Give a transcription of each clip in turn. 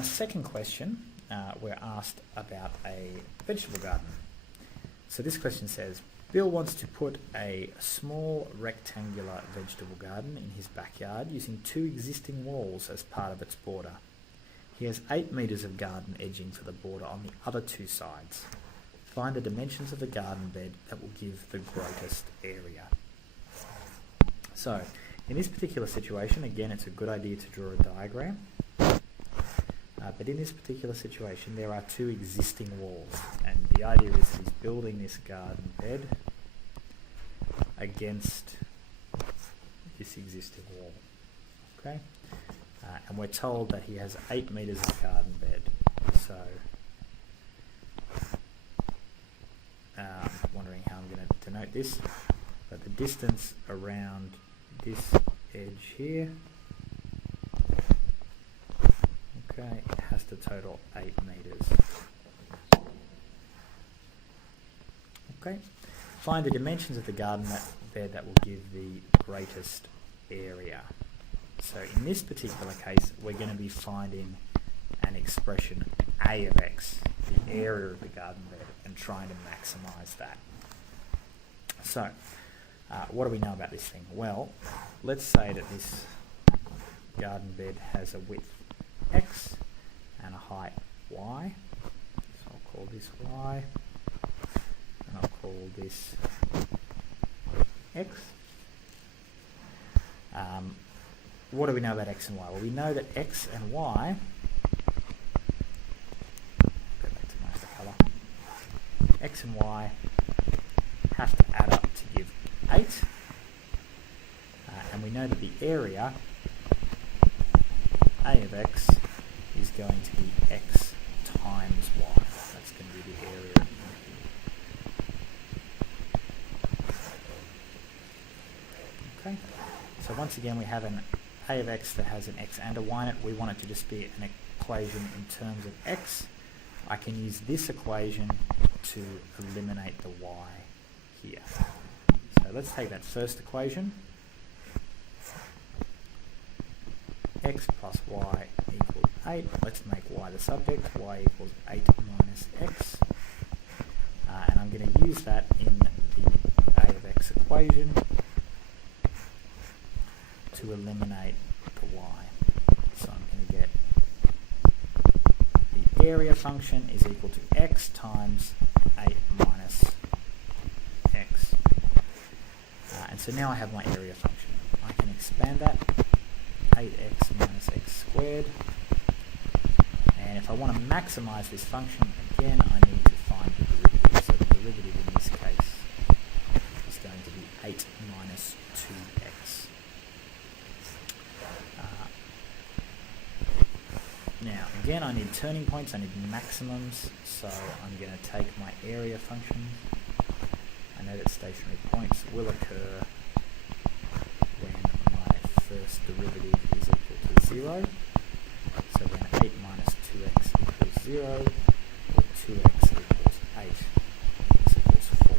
a second question, we're asked about a vegetable garden. So this question says, Bill wants to put a small rectangular vegetable garden in his backyard using 2 existing walls as part of its border. He has 8 metres of garden edging for the border on the other 2 sides. Find the dimensions of the garden bed that will give the greatest area. So, in this particular situation, again, it's a good idea to draw a diagram. But in this particular situation, there are 2 existing walls, and the idea is he's building this garden bed against this existing wall. Okay, and we're told that he has 8 metres of garden bed. So, wondering how I'm going to denote this, but the distance around this edge here, okay, it has to total 8 metres. Okay, find the dimensions of the garden bed that will give the greatest area. So in this particular case, we're going to be finding an expression A of x, the area of the garden bed, and trying to maximise that. So, what do we know about this thing? Well, let's say that this garden bed has a width x and a height y. So I'll call this y, and I'll call this x. What do we know about x and y? Well, we know that x and y, go back to my other colour, x and y have to add up to give 8, and we know that the area A of x is going to be x times y. That's going to be the area in here. Okay, so once again we have an A of x that has an x and a y in it. We want it to just be an equation in terms of x. I can use this equation to eliminate the y here. So let's take that first equation. X plus y equals 8. Let's make y the subject. Y equals 8 minus x. And I'm going to use that in the A of x equation to eliminate the y. So I'm going to get the area function is equal to x times 8 minus x. And so now I have my area function. I can expand that, 8x minus x squared. And if I want to maximise this function, again I need to find the derivative. So the derivative in this case is going to be 8 minus 2x. Now, again, I need turning points, I need maximums, so I'm going to take my area function. I know that stationary points will occur when my first derivative is equal to 0. So when 8 minus 2x equals 0, or 2x equals 8, x equals 4.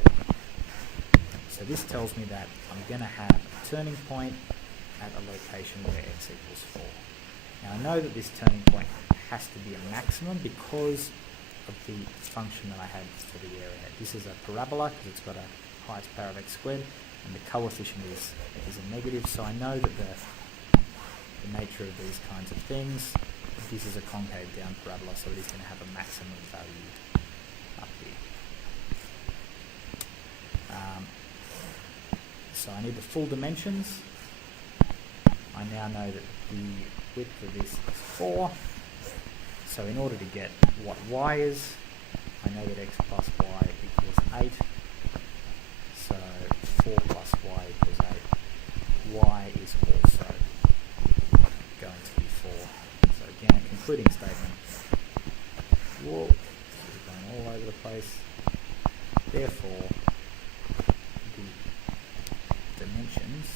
So this tells me that I'm going to have a turning point at a location where x equals 4. Now I know that this turning point has to be a maximum because of the function that I had for the area. This is a parabola because it's got a highest power of x squared, and the coefficient is a negative, so I know that the nature of these kinds of things, this is a concave down parabola, so it is going to have a maximum value up here. So I need the full dimensions. I now know that the width of this is 4. So in order to get what y is, I know that x plus y equals 8. So 4 plus y equals 8. Y is also going to be 4. So again, a concluding statement. Whoa, this is going all over the place. Therefore, the dimensions